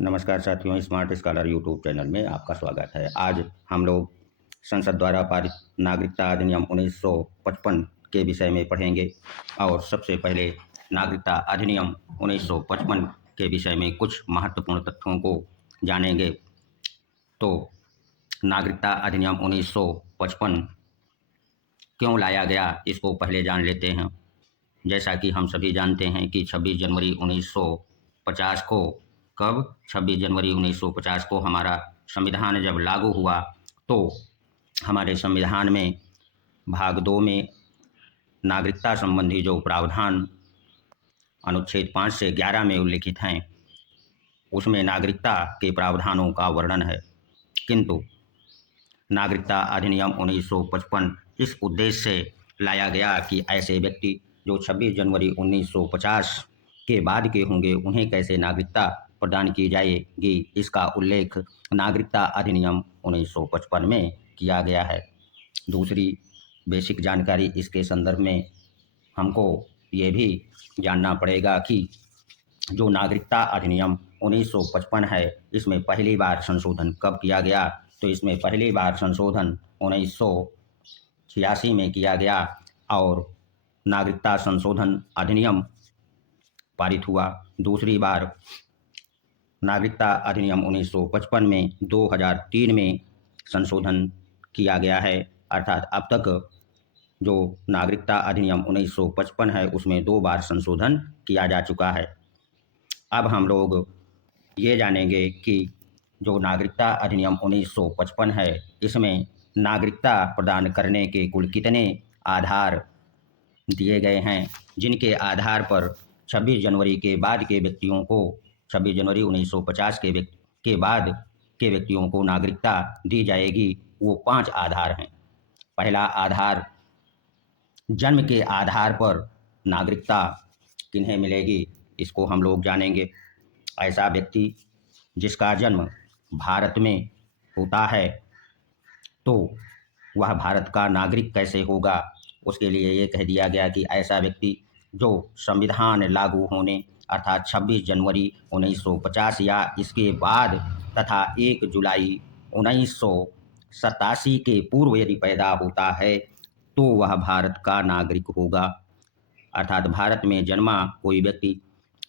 नमस्कार साथियों, smart scholar YouTube channel में आपका स्वागत है। आज हम लोग संसद द्वारा पारित नागरिकता अधिनियम 1955 के विषय में पढ़ेंगे और सबसे पहले नागरिकता अधिनियम 1955 के विषय में कुछ महत्वपूर्ण तथ्यों को जानेंगे। तो नागरिकता अधिनियम 1955 क्यों लाया गया, इसको पहले जान लेते हैं। जैसा कि हम सभी जानते हैं कि 26 जनवरी 1950 को कब 26 जनवरी 1950 को हमारा संविधान जब लागू हुआ तो हमारे संविधान में भाग 2 में नागरिकता संबंधी जो प्रावधान अनुच्छेद 5 से 11 में उल्लिखित हैं उसमें नागरिकता के प्रावधानों का वर्णन है। किंतु नागरिकता अधिनियम 1955 इस उद्देश्य से लाया गया कि ऐसे व्यक्ति जो 26 जनवरी 1950 के बाद के होंगे उन्हें कैसे नागरिकता प्रदान की जाएगी, इसका उल्लेख नागरिकता अधिनियम 1955 में किया गया है। दूसरी बेसिक जानकारी इसके संदर्भ में हमको ये भी जानना पड़ेगा कि जो नागरिकता अधिनियम 1955 है इसमें पहली बार संशोधन कब किया गया, तो इसमें पहली बार संशोधन 1986 में किया गया और नागरिकता संशोधन अधिनियम पारित हुआ। दूसरी बार नागरिकता अधिनियम 1955 में 2003 में संशोधन किया गया है। अर्थात अब तक जो नागरिकता अधिनियम 1955 है उसमें 2 बार संशोधन किया जा चुका है। अब हम लोग ये जानेंगे कि जो नागरिकता अधिनियम 1955 है इसमें नागरिकता प्रदान करने के कुल कितने आधार दिए गए हैं, जिनके आधार पर 26 जनवरी के बाद के व्यक्तियों को 26 जनवरी 1950 के बाद के व्यक्तियों को नागरिकता दी जाएगी। वो 5 आधार हैं। पहला आधार, जन्म के आधार पर नागरिकता किन्हें मिलेगी, इसको हम लोग जानेंगे। ऐसा व्यक्ति जिसका जन्म भारत में होता है तो वह भारत का नागरिक कैसे होगा, उसके लिए ये कह दिया गया कि ऐसा व्यक्ति जो संविधान लागू होने अर्थात 26 जनवरी 1950 या इसके बाद तथा 1 जुलाई 1987 के पूर्व यदि पैदा होता है तो वह भारत का नागरिक होगा। अर्थात भारत में जन्मा कोई व्यक्ति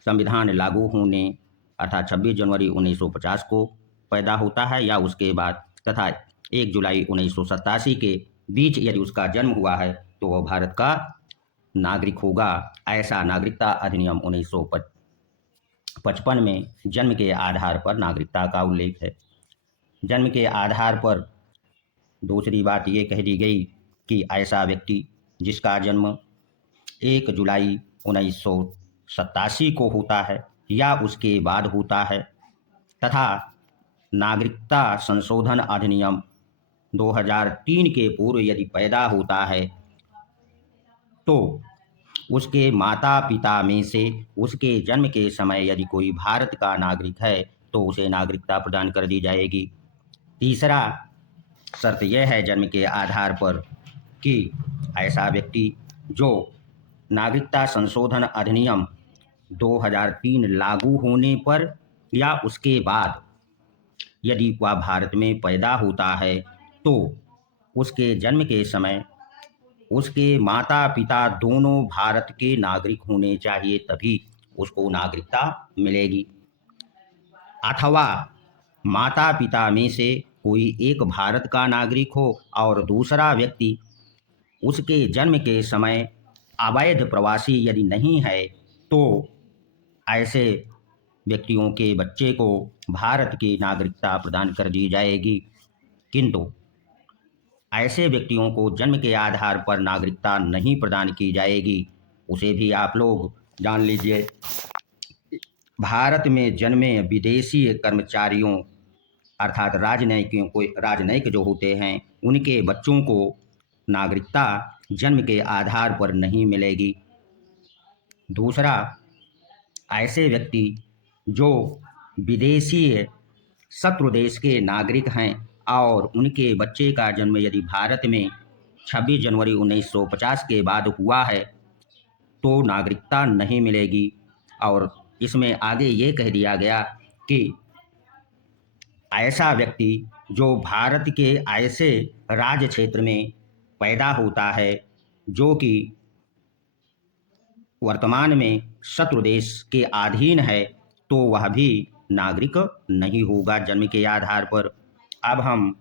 संविधान लागू होने अर्थात 26 जनवरी 1950 को पैदा होता है या उसके बाद तथा 1 जुलाई 1987 के बीच यदि उसका जन्म हुआ है तो वह भारत का नागरिक होगा। ऐसा नागरिकता अधिनियम 1955 में जन्म के आधार पर नागरिकता का उल्लेख है। जन्म के आधार पर दूसरी बात ये कह दी गई कि ऐसा व्यक्ति जिसका जन्म 1 जुलाई 1987 को होता है या उसके बाद होता है तथा नागरिकता संशोधन अधिनियम 2003 के पूर्व यदि पैदा होता है तो उसके माता पिता में से उसके जन्म के समय यदि कोई भारत का नागरिक है तो उसे नागरिकता प्रदान कर दी जाएगी। तीसरा शर्त यह है जन्म के आधार पर कि ऐसा व्यक्ति जो नागरिकता संशोधन अधिनियम 2003 लागू होने पर या उसके बाद यदि वह भारत में पैदा होता है तो उसके जन्म के समय उसके माता पिता दोनों भारत के नागरिक होने चाहिए, तभी उसको नागरिकता मिलेगी। अथवा माता पिता में से कोई एक भारत का नागरिक हो और दूसरा व्यक्ति उसके जन्म के समय अवैध प्रवासी यदि नहीं है तो ऐसे व्यक्तियों के बच्चे को भारत की नागरिकता प्रदान कर दी जाएगी। किंतु ऐसे व्यक्तियों को जन्म के आधार पर नागरिकता नहीं प्रदान की जाएगी। उसे भी आप लोग जान लीजिए। भारत में जन्मे विदेशी कर्मचारियों अर्थात राजनयिक जो होते हैं उनके बच्चों को नागरिकता जन्म के आधार पर नहीं मिलेगी। दूसरा, ऐसे व्यक्ति जो विदेशी शत्रु देश के नागरिक हैं और उनके बच्चे का जन्म यदि भारत में 26 जनवरी 1950 के बाद हुआ है तो नागरिकता नहीं मिलेगी। और इसमें आगे ये कह दिया गया कि ऐसा व्यक्ति जो भारत के ऐसे राज्य क्षेत्र में पैदा होता है जो कि वर्तमान में शत्रु देश के अधीन है, तो वह भी नागरिक नहीं होगा जन्म के आधार पर। अब हम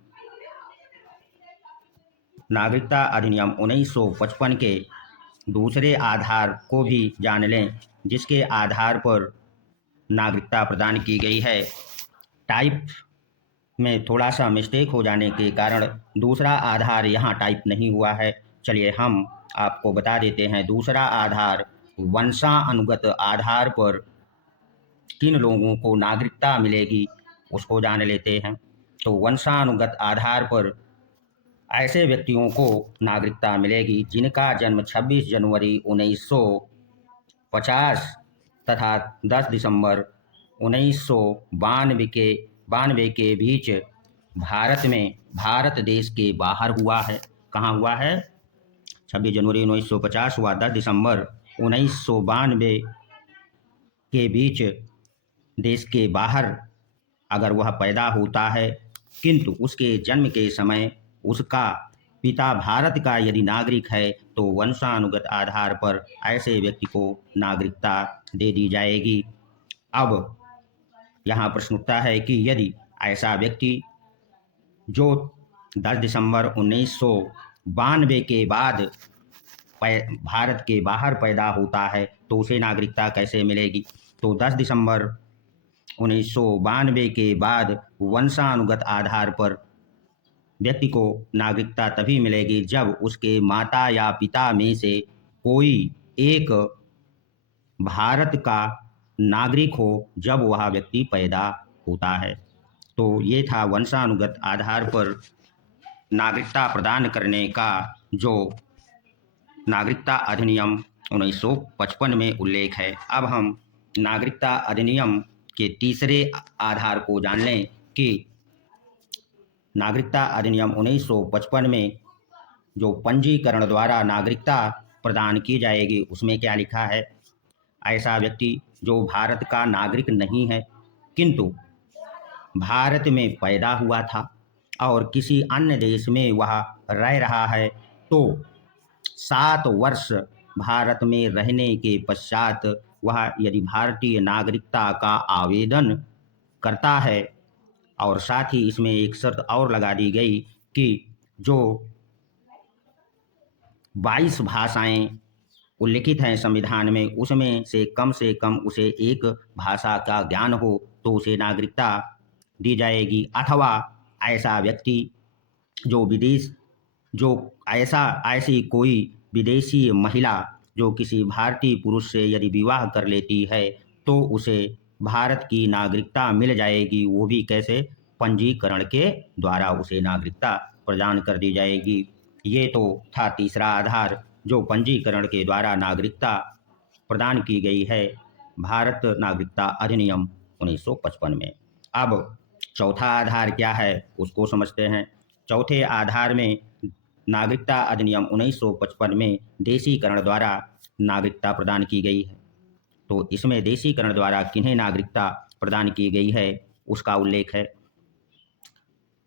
नागरिकता अधिनियम 1955 के दूसरे आधार को भी जान लें, जिसके आधार पर नागरिकता प्रदान की गई है। टाइप में थोड़ा सा मिस्टेक हो जाने के कारण दूसरा आधार यहाँ टाइप नहीं हुआ है। चलिए हम आपको बता देते हैं, दूसरा आधार वंशानुगत आधार पर किन लोगों को नागरिकता मिलेगी उसको जान लेते हैं। तो वंशानुगत आधार पर ऐसे व्यक्तियों को नागरिकता मिलेगी जिनका जन्म 26 जनवरी 1950 तथा 10 दिसंबर 1992 के बीच भारत देश के बाहर हुआ है। कहाँ हुआ है? 26 जनवरी 1950 हुआ, 10 दिसंबर 1992 के बीच देश के बाहर अगर वह पैदा होता है, किंतु उसके जन्म के समय उसका पिता भारत का यदि नागरिक है, तो वंशानुगत आधार पर ऐसे व्यक्ति को नागरिकता दे दी जाएगी। अब यहाँ प्रश्न उठता है कि यदि ऐसा व्यक्ति जो 10 दिसंबर 1992 के बाद भारत के बाहर पैदा होता है, तो उसे नागरिकता कैसे मिलेगी? तो 10 दिसंबर 1992 के बाद वंशानुगत आधार पर व्यक्ति को नागरिकता तभी मिलेगी जब उसके माता या पिता में से कोई एक भारत का नागरिक हो, जब वह व्यक्ति पैदा होता है। तो ये था वंशानुगत आधार पर नागरिकता प्रदान करने का जो नागरिकता अधिनियम 1955 में उल्लेख है। अब हम नागरिकता अधिनियम के तीसरे आधार को जान लें कि नागरिकता अधिनियम 1955 में जो पंजीकरण द्वारा नागरिकता प्रदान की जाएगी उसमें क्या लिखा है? ऐसा व्यक्ति जो भारत का नागरिक नहीं है किंतु भारत में पैदा हुआ था और किसी अन्य देश में वह रह रहा है, तो 7 वर्ष भारत में रहने के पश्चात वह यदि भारतीय नागरिकता का आवेदन करता है, और साथ ही इसमें एक शर्त और लगा दी गई कि जो 22 भाषाएं उल्लिखित हैं संविधान में, उसमें से कम उसे एक भाषा का ज्ञान हो तो उसे नागरिकता दी जाएगी। अथवा ऐसा व्यक्ति ऐसी कोई विदेशी महिला जो किसी भारतीय पुरुष से यदि विवाह कर लेती है, तो उसे भारत की नागरिकता मिल जाएगी। वो भी कैसे? पंजीकरण के द्वारा उसे नागरिकता प्रदान कर दी जाएगी। ये तो था तीसरा आधार जो पंजीकरण के द्वारा नागरिकता प्रदान की गई है भारत नागरिकता अधिनियम 1955 में। अब चौथा आधार क्या है उसको समझते हैं। चौथे आधार में नागरिकता अधिनियम 1955 में देशीकरण द्वारा नागरिकता प्रदान की गई है। तो इसमें देशीकरण द्वारा किन्हें नागरिकता प्रदान की गई है उसका उल्लेख है।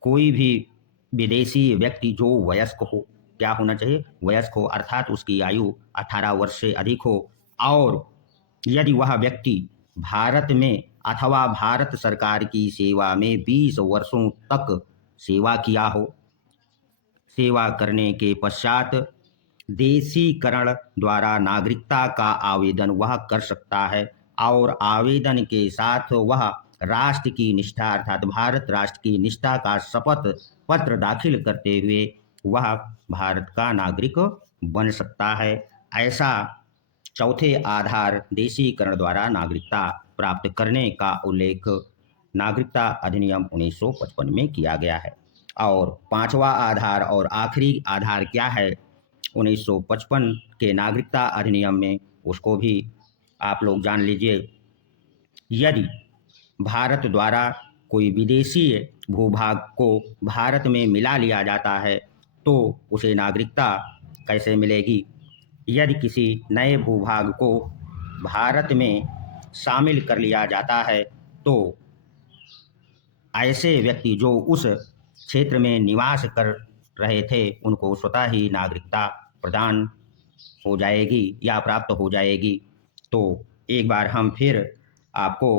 कोई भी विदेशी व्यक्ति जो वयस्क हो, क्या होना चाहिए? वयस्क हो, अर्थात उसकी आयु 18 वर्ष से अधिक हो, और यदि वह व्यक्ति भारत में अथवा भारत सरकार की सेवा में 20 वर्षों तक सेवा किया हो। सेवा करने के पश्चात देशीकरण द्वारा नागरिकता का आवेदन वह कर सकता है, और आवेदन के साथ वह राष्ट्र की निष्ठा अर्थात भारत राष्ट्र की निष्ठा का शपथ पत्र दाखिल करते हुए वह भारत का नागरिक बन सकता है। ऐसा चौथे आधार देशीकरण द्वारा नागरिकता प्राप्त करने का उल्लेख नागरिकता अधिनियम 1955 में किया गया है। और पांचवा आधार और आखिरी आधार क्या है 1955 के नागरिकता अधिनियम में, उसको भी आप लोग जान लीजिए। यदि भारत द्वारा कोई विदेशी भूभाग को भारत में मिला लिया जाता है, तो उसे नागरिकता कैसे मिलेगी? यदि किसी नए भूभाग को भारत में शामिल कर लिया जाता है, तो ऐसे व्यक्ति जो उस क्षेत्र में निवास कर रहे थे उनको स्वतः ही नागरिकता प्रदान हो जाएगी या प्राप्त हो जाएगी। तो एक बार हम फिर आपको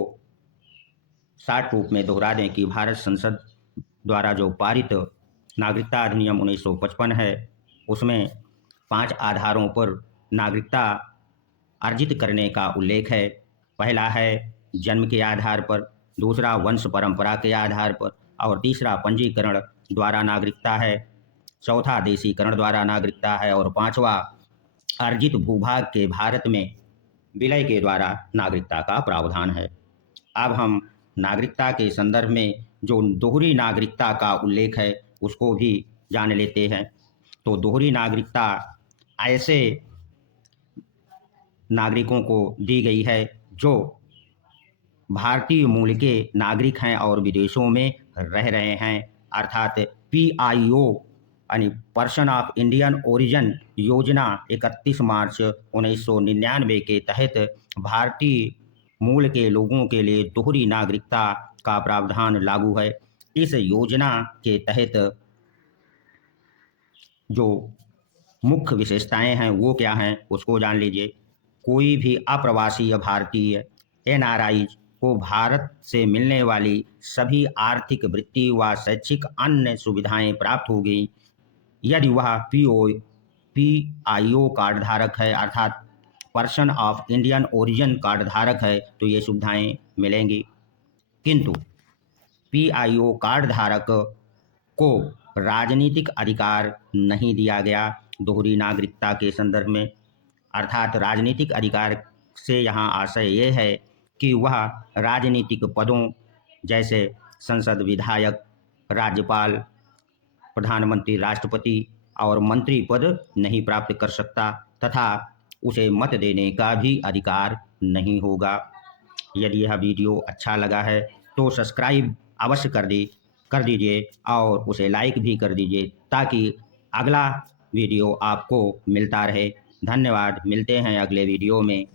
शार्ट रूप में दोहरा दें कि भारत संसद द्वारा जो पारित नागरिकता अधिनियम 1955 है, उसमें 5 आधारों पर नागरिकता अर्जित करने का उल्लेख है। पहला है जन्म के आधार पर, दूसरा वंश परंपरा के आधार पर, और तीसरा पंजीकरण द्वारा नागरिकता है, चौथा देशीकरण द्वारा नागरिकता है, और पांचवा अर्जित भूभाग के भारत में विलय के द्वारा नागरिकता का प्रावधान है। अब हम नागरिकता के संदर्भ में जो दोहरी नागरिकता का उल्लेख है उसको भी जान लेते हैं। तो दोहरी नागरिकता ऐसे नागरिकों को दी गई है जो भारतीय मूल के नागरिक हैं और विदेशों में रह रहे हैं, अर्थात PIO यानी पर्सन ऑफ इंडियन ओरिजिन योजना 31 मार्च 1999 के तहत भारतीय मूल के लोगों के लिए दोहरी नागरिकता का प्रावधान लागू है। इस योजना के तहत जो मुख्य विशेषताएं हैं वो क्या हैं उसको जान लीजिए। कोई भी अप्रवासीय भारतीय NRI को भारत से मिलने वाली सभी आर्थिक वृत्ति व शैक्षिक अन्य सुविधाएं प्राप्त होगी यदि वह PIO कार्ड धारक है, अर्थात person of Indian origin card धारक है, तो ये सुविधाएं मिलेंगी। किंतु PIO कार्ड धारक को राजनीतिक अधिकार नहीं दिया गया दोहरी नागरिकता के संदर्भ में, अर्थात राजनीतिक अधिकार से यहाँ आशय ये है कि वह राजनीतिक पदों जैसे संसद, विधायक, राज्यपाल, प्रधानमंत्री, राष्ट्रपति और मंत्री पद नहीं प्राप्त कर सकता तथा उसे मत देने का भी अधिकार नहीं होगा। यदि यह वीडियो अच्छा लगा है तो सब्सक्राइब अवश्य कर दीजिए और उसे लाइक भी कर दीजिए ताकि अगला वीडियो आपको मिलता रहे। धन्यवाद, मिलते हैं अगले वीडियो में।